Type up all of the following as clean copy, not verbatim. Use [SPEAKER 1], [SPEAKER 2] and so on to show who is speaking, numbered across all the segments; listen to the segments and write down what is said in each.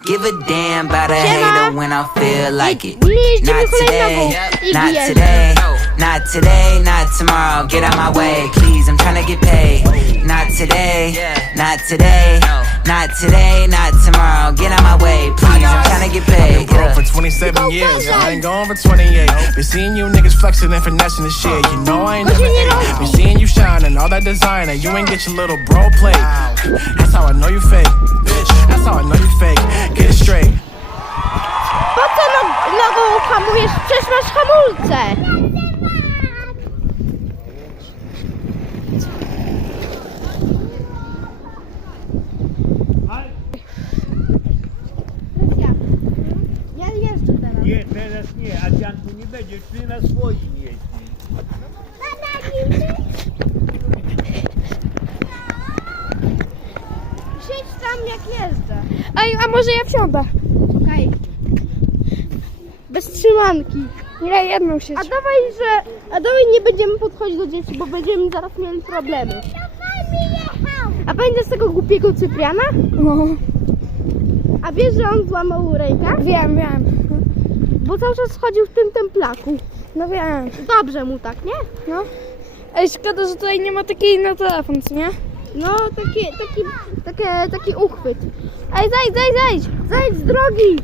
[SPEAKER 1] give a damn about a hater when I feel like it.
[SPEAKER 2] Nie
[SPEAKER 1] Not
[SPEAKER 2] jeździmy
[SPEAKER 1] today,
[SPEAKER 2] hulajnogą.
[SPEAKER 1] not
[SPEAKER 2] Iggy
[SPEAKER 1] today, not today, not tomorrow. Get out my way, please. I'm tryna get paid. Not today, not today, not today, not tomorrow. Get out my way, please. I'm tryna get paid.
[SPEAKER 3] Broke for 27 years, I ain't going for 28. Been seeing you niggas flexing and finessing the shit. You know I ain't never ate. Been seeing you shining, all that designer. You ain't get your little bro plate. That's how I know you fake, bitch. That's how I know you fake. Get it straight.
[SPEAKER 2] Po co nogą hamujesz? Przecież masz hamulce. Ja jeżdżę teraz.
[SPEAKER 4] Nie, teraz nie, a Dzianku nie będzie, ty na swoim jeździ.
[SPEAKER 2] Siedź tam jak jeżdżę.
[SPEAKER 5] Ej, a może ja wsiądę?
[SPEAKER 2] Okej. Bez trzymanki.
[SPEAKER 5] Nie, jedną sieć.
[SPEAKER 2] A dawaj nie będziemy podchodzić do dzieci, bo będziemy zaraz mieli problemy. A pamiętasz tego głupiego Cypriana?
[SPEAKER 5] No,
[SPEAKER 2] A wiesz, że on złamał rękę?
[SPEAKER 5] wiem.
[SPEAKER 2] Bo cały czas chodził w tym templaku.
[SPEAKER 5] No wiem.
[SPEAKER 2] Dobrze mu tak, nie?
[SPEAKER 5] No. Ej, szkoda, że tutaj nie ma takiej na telefon, co nie?
[SPEAKER 2] No, taki uchwyt. Ej, zejdź! Zejdź z drogi!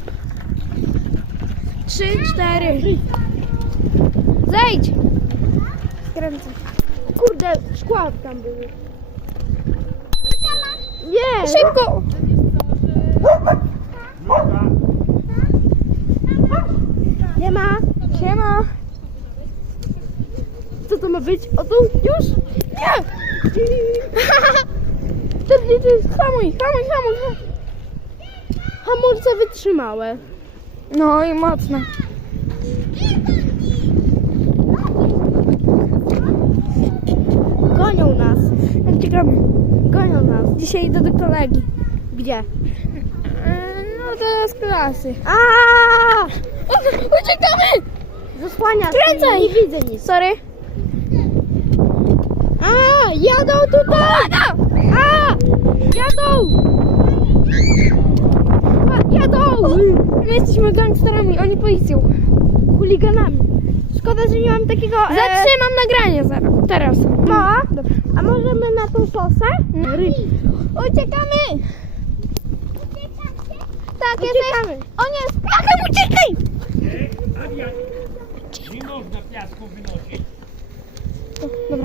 [SPEAKER 5] 3, 4. Zejdź! Skręcę.
[SPEAKER 2] Kurde, szkła tam były. Nie!
[SPEAKER 5] Szybko!
[SPEAKER 2] Nie ma!
[SPEAKER 5] Siema!
[SPEAKER 2] Co to ma być? O tu? Już?
[SPEAKER 5] Nie! Hamuj!
[SPEAKER 2] Hamulce wytrzymałe.
[SPEAKER 5] No i mocno.
[SPEAKER 2] Gonią nas.
[SPEAKER 5] Uciekamy.
[SPEAKER 2] Gonią nas.
[SPEAKER 5] Dzisiaj idę do kolegi.
[SPEAKER 2] Gdzie?
[SPEAKER 5] No to z klasy.
[SPEAKER 2] Aaaa!
[SPEAKER 5] Uciekamy!
[SPEAKER 2] Zasłaniasz
[SPEAKER 5] Kręcaj!
[SPEAKER 2] mnie, nie widzę nic.
[SPEAKER 5] Sorry.
[SPEAKER 2] A, jadą tutaj! A, jadą! Jadą!
[SPEAKER 5] My jesteśmy gangsterami, oni policją.
[SPEAKER 2] Chuliganami. Szkoda, że nie mam takiego...
[SPEAKER 5] Zatrzymam nagranie teraz.
[SPEAKER 2] No, a możemy na tą szosę?
[SPEAKER 5] Uciekamy! Tak,
[SPEAKER 2] Uciekamy.
[SPEAKER 5] O nie, z piachem uciekaj!
[SPEAKER 4] Adrian, nie można piasku wynosić.
[SPEAKER 5] Dobra.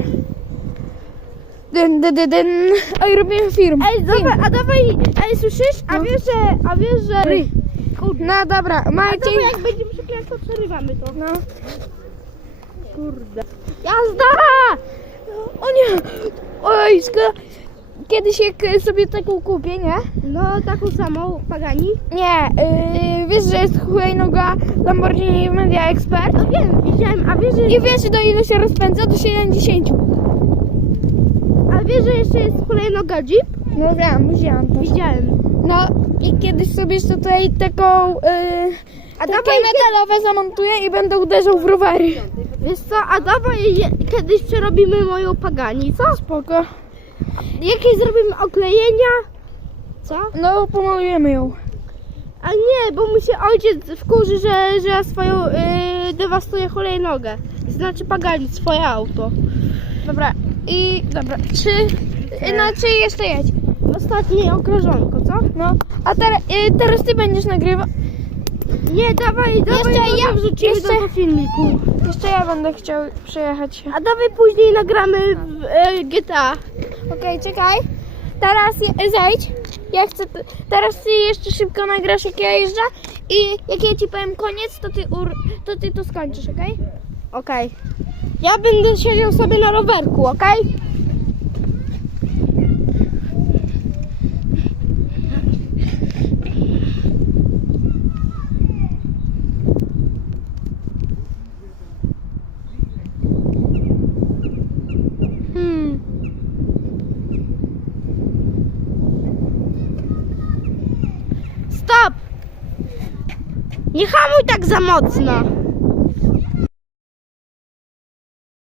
[SPEAKER 5] Dyn. Oj, robimy film.
[SPEAKER 2] Ej, dawaj, ej, słyszysz? A wiesz, że... Kurde.
[SPEAKER 5] No dobra,
[SPEAKER 2] A
[SPEAKER 5] Marcin.
[SPEAKER 2] dawaj, jak będziemy przeklejać, to przerywamy to.
[SPEAKER 5] No.
[SPEAKER 2] Kurde. Jazda!
[SPEAKER 5] O nie! Oj, kiedyś jak sobie taką kupię, nie?
[SPEAKER 2] No, taką samą, Pagani.
[SPEAKER 5] Nie, wiesz, że jest hulajnoga Lamborghini Media Expert?
[SPEAKER 2] No wiem, widziałem, a wiesz, że...
[SPEAKER 5] I wiesz, do ile się rozpędza? Do 70.
[SPEAKER 2] A wiesz, że jeszcze jest hulajnoga Jeep?
[SPEAKER 5] No wiem, wziąłem to.
[SPEAKER 2] Widziałem.
[SPEAKER 5] No i kiedyś sobie jeszcze tutaj taką takie
[SPEAKER 2] dawaj,
[SPEAKER 5] metalowe zamontuję i będę uderzał w rowery.
[SPEAKER 2] Wiesz co, a dawaj kiedyś przerobimy moją Pagani, co?
[SPEAKER 5] Spoko.
[SPEAKER 2] Jakieś zrobimy oklejenia? Co?
[SPEAKER 5] No, pomalujemy ją.
[SPEAKER 2] A nie, bo mu się ojciec wkurzy, że ja swoją dewastuję hulajnogę. Znaczy Pagani, swoje auto.
[SPEAKER 5] Dobra, dobra, 3, znaczy jeszcze jedź.
[SPEAKER 2] Ostatnie okrążonko, co?
[SPEAKER 5] No, a teraz ty będziesz nagrywał.
[SPEAKER 2] Nie, dawaj,
[SPEAKER 5] Jeszcze ja
[SPEAKER 2] wrzucimy
[SPEAKER 5] jeszcze-
[SPEAKER 2] do filmiku.
[SPEAKER 5] Jeszcze ja będę chciał przejechać się.
[SPEAKER 2] A dawaj później nagramy GTA.
[SPEAKER 5] Okej, czekaj. Teraz zejdź. Ja chcę. Teraz ty jeszcze szybko nagrasz, jak ja jeżdżę. I jak ja ci powiem koniec, to ty to skończysz, okej?
[SPEAKER 2] Okej. Ja będę siedział sobie na rowerku, okej? Stop! Nie hamuj tak za mocno!